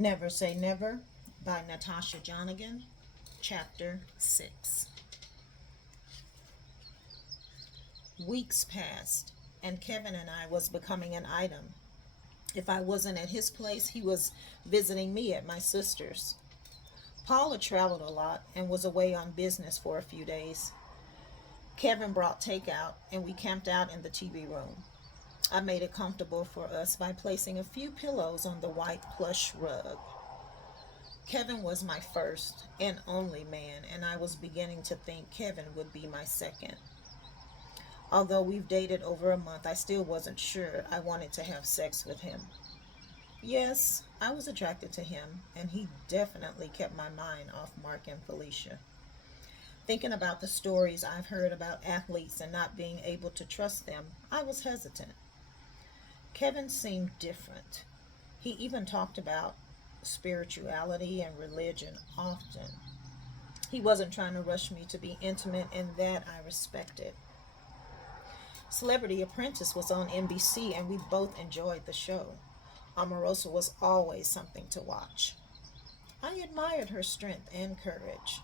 Never Say Never by Natasha Jonigan, Chapter 6. Weeks passed, and Kevin and I was becoming an item. If I wasn't at his place, he was visiting me at my sister's. Paula traveled a lot and was away on business for a few days. Kevin brought takeout, and we camped out in the TV room. I made it comfortable for us by placing a few pillows on the white plush rug. Kevin was my first and only man, and I was beginning to think Kevin would be my second. Although we've dated over a month, I still wasn't sure I wanted to have sex with him. Yes, I was attracted to him, and he definitely kept my mind off Mark and Felicia. Thinking about the stories I've heard about athletes and not being able to trust them, I was hesitant. Kevin seemed different. He even talked about spirituality and religion often. He wasn't trying to rush me to be intimate, and that I respected. Celebrity Apprentice was on NBC, and we both enjoyed the show. Omarosa was always something to watch. I admired her strength and courage.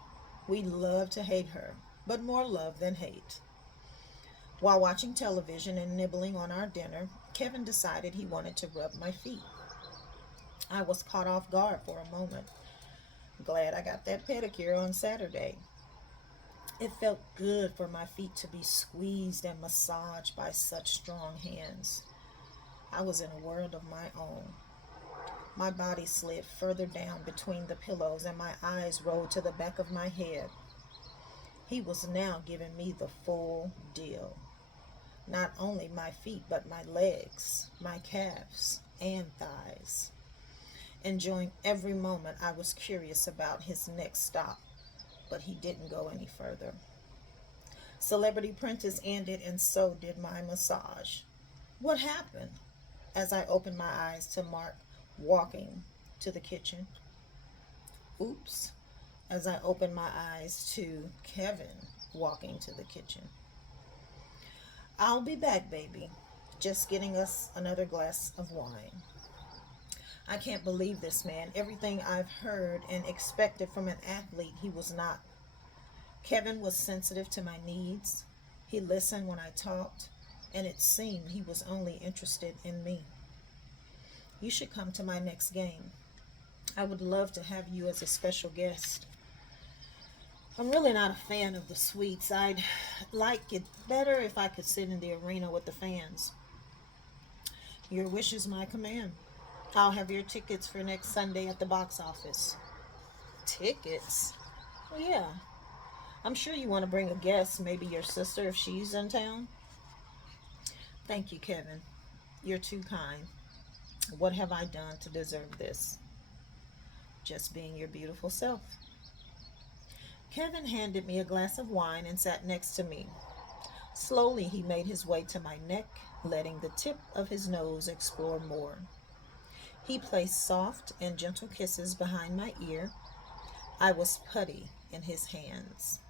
We loved to hate her, but more love than hate. While watching television and nibbling on our dinner, Kevin decided he wanted to rub my feet. I was caught off guard for a moment. Glad I got that pedicure on Saturday. It felt good for my feet to be squeezed and massaged by such strong hands. I was in a world of my own. My body slid further down between the pillows and my eyes rolled to the back of my head. He was now giving me the full deal. Not only my feet, but my legs, my calves, and thighs. Enjoying every moment, I was curious about his next stop, but he didn't go any further. Celebrity Apprentice ended, and so did my massage. What happened? As I opened my eyes to Mark walking to the kitchen. Oops. As I opened my eyes to Kevin walking to the kitchen. I'll be back, baby. Just getting us another glass of wine. I can't believe this man. Everything I've heard and expected from an athlete, he was not. Kevin was sensitive to my needs. He listened when I talked, and it seemed he was only interested in me. You should come to my next game. I would love to have you as a special guest. I'm really not a fan of the suites. I'd like it better if I could sit in the arena with the fans. Your wish is my command. I'll have your tickets for next Sunday at the box office. Tickets? Well, yeah. I'm sure you want to bring a guest, maybe your sister if she's in town. Thank you, Kevin. You're too kind. What have I done to deserve this? Just being your beautiful self. Kevin handed me a glass of wine and sat next to me. Slowly, he made his way to my neck, letting the tip of his nose explore more. He placed soft and gentle kisses behind my ear. I was putty in his hands.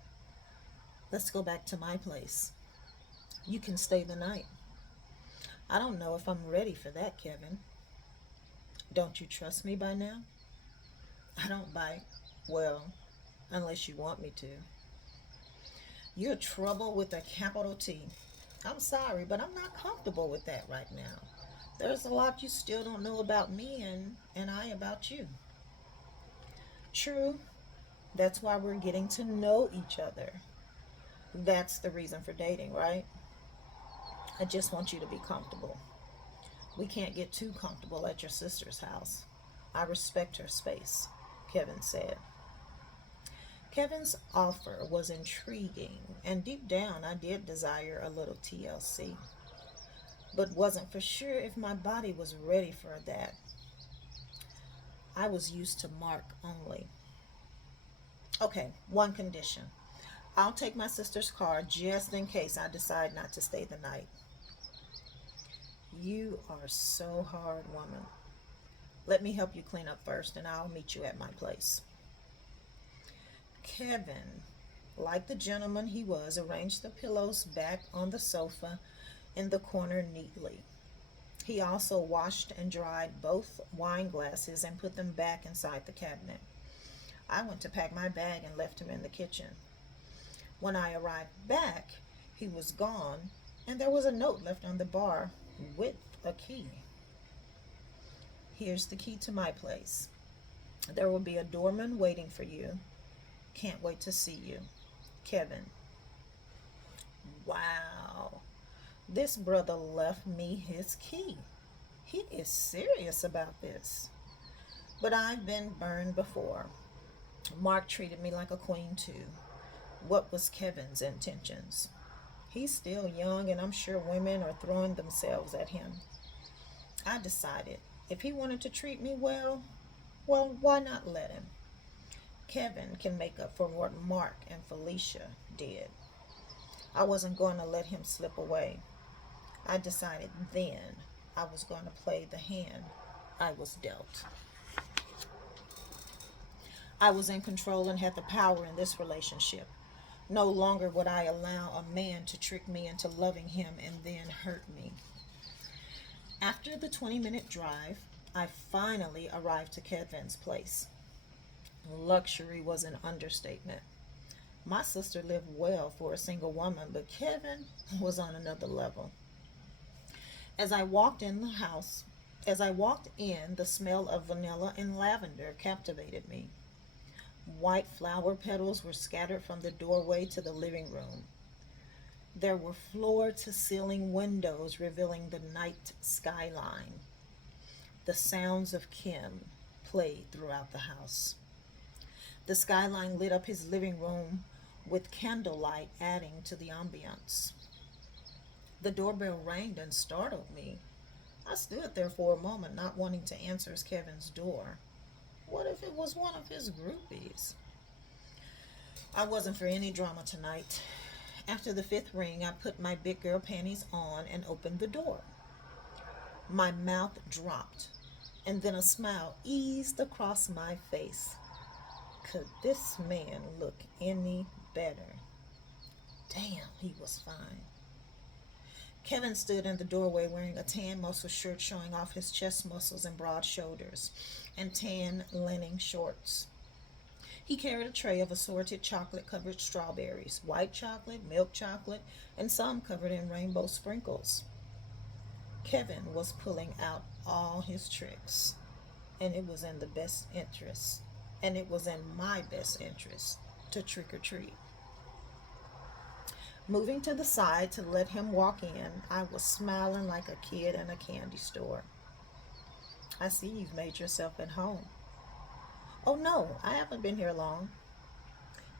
Let's go back to my place. You can stay the night. I don't know if I'm ready for that, Kevin. Don't you trust me by now? I don't bite. Well, unless you want me to. You're trouble with a capital T. I'm sorry, but I'm not comfortable with that right now. There's a lot you still don't know about me and I about you. True. That's why we're getting to know each other. That's the reason for dating, right? I just want you to be comfortable. We can't get too comfortable at your sister's house. I respect her space, Kevin said. Kevin's offer was intriguing, and deep down I did desire a little TLC, but wasn't for sure if my body was ready for that. I was used to Mark only. Okay, one condition. I'll take my sister's car just in case I decide not to stay the night. You are so hard, woman. Let me help you clean up first, and I'll meet you at my place. Kevin, like the gentleman he was, arranged the pillows back on the sofa in the corner neatly. He also washed and dried both wine glasses and put them back inside the cabinet. I went to pack my bag and left him in the kitchen. When I arrived back, he was gone, and there was a note left on the bar with a key. Here's the key to my place. There will be a doorman waiting for you. Can't wait to see you. Kevin. Wow. This brother left me his key. He is serious about this. But I've been burned before. Mark treated me like a queen, too. What was Kevin's intentions? He's still young, and I'm sure women are throwing themselves at him. I decided if he wanted to treat me well, why not let him? Kevin can make up for what Mark and Felicia did. I wasn't going to let him slip away. I decided then I was going to play the hand I was dealt. I was in control and had the power in this relationship. No longer would I allow a man to trick me into loving him and then hurt me. After the 20-minute drive, I finally arrived to Kevin's place. Luxury was an understatement. My sister lived well for a single woman, but Kevin was on another level. As I walked in the house, as I walked in, the smell of vanilla and lavender captivated me. White flower petals were scattered from the doorway to the living room. There were floor to ceiling windows revealing the night skyline. The sounds of Kim played throughout the house. The skyline lit up his living room with candlelight adding to the ambiance. The doorbell rang and startled me. I stood there for a moment, not wanting to answer Kevin's door. What if it was one of his groupies? I wasn't for any drama tonight. After the fifth ring, I put my big girl panties on and opened the door. My mouth dropped, and then a smile eased across my face. Could this man look any better? Damn, he was fine. Kevin stood in the doorway wearing a tan muscle shirt showing off his chest muscles and broad shoulders, and tan linen shorts. He carried a tray of assorted chocolate-covered strawberries, white chocolate, milk chocolate, and some covered in rainbow sprinkles. Kevin was pulling out all his tricks, and it was in the best interest, and it was in my best interest to trick or treat. Moving to the side to let him walk in, I was smiling like a kid in a candy store. I see you've made yourself at home. Oh no, I haven't been here long.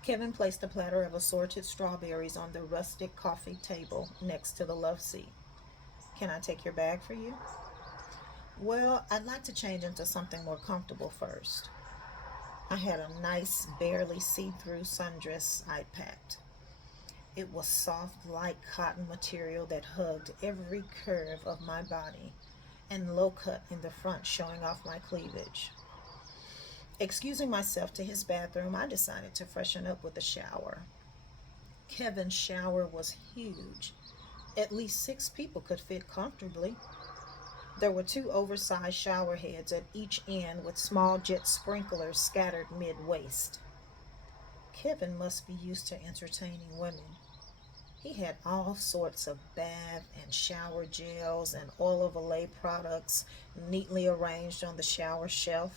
Kevin placed a platter of assorted strawberries on the rustic coffee table next to the love seat. Can I take your bag for you? Well, I'd like to change into something more comfortable first. I had a nice, barely see-through sundress I'd packed. It was soft, light cotton material that hugged every curve of my body and low cut in the front, showing off my cleavage. Excusing myself to his bathroom, I decided to freshen up with a shower. Kevin's shower was huge. At least 6 people could fit comfortably. There were 2 oversized shower heads at each end with small jet sprinklers scattered mid-waist. Kevin must be used to entertaining women. He had all sorts of bath and shower gels and oil of Olay products neatly arranged on the shower shelf.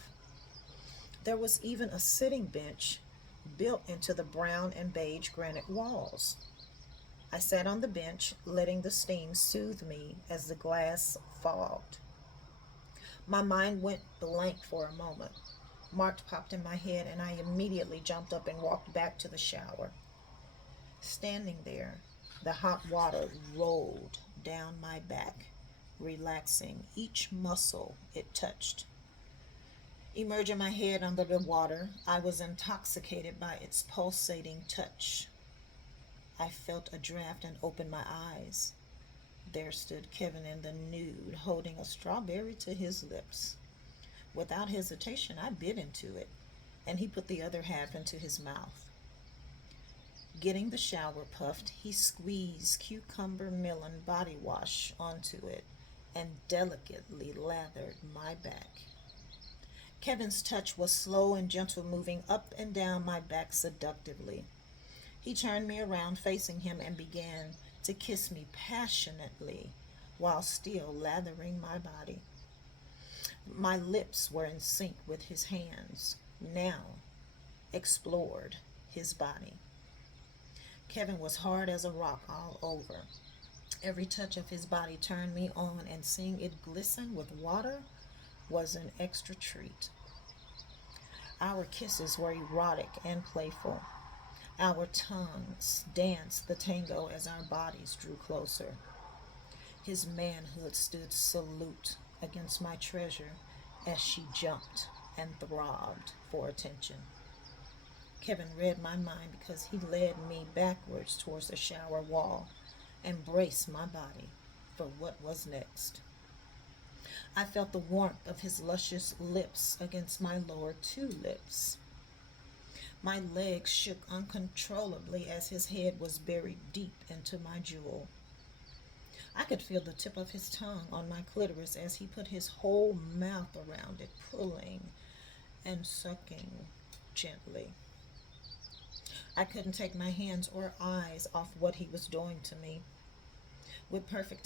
There was even a sitting bench built into the brown and beige granite walls. I sat on the bench, letting the steam soothe me as the glass fogged. My mind went blank for a moment. Mark popped in my head, and I immediately jumped up and walked back to the shower. Standing there, the hot water rolled down my back, relaxing each muscle it touched. Emerging my head under the water, I was intoxicated by its pulsating touch. I felt a draft and opened my eyes. There stood Kevin in the nude, holding a strawberry to his lips. Without hesitation, I bit into it, and he put the other half into his mouth. Getting the shower puffed, he squeezed cucumber melon body wash onto it and delicately lathered my back. Kevin's touch was slow and gentle, moving up and down my back seductively. He turned me around facing him and began to kiss me passionately while still lathering my body. My lips were in sync with his hands, now explored his body. Kevin was hard as a rock all over. Every touch of his body turned me on, and seeing it glisten with water was an extra treat. Our kisses were erotic and playful. Our tongues danced the tango as our bodies drew closer. His manhood stood salute against my treasure as she jumped and throbbed for attention. Kevin read my mind because he led me backwards towards the shower wall and braced my body for what was next. I felt the warmth of his luscious lips against my lower two lips. My legs shook uncontrollably as his head was buried deep into my jewel. I could feel the tip of his tongue on my clitoris as he put his whole mouth around it, pulling and sucking gently. I couldn't take my hands or eyes off what he was doing to me. With perfect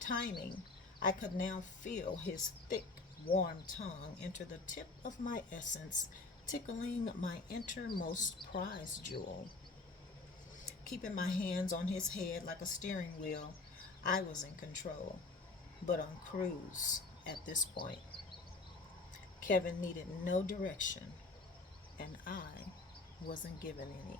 timing, I could now feel his thick, warm tongue enter the tip of my essence, tickling my innermost prize jewel. Keeping my hands on his head like a steering wheel, I was in control, but on cruise at this point. Kevin needed no direction, and I wasn't given any.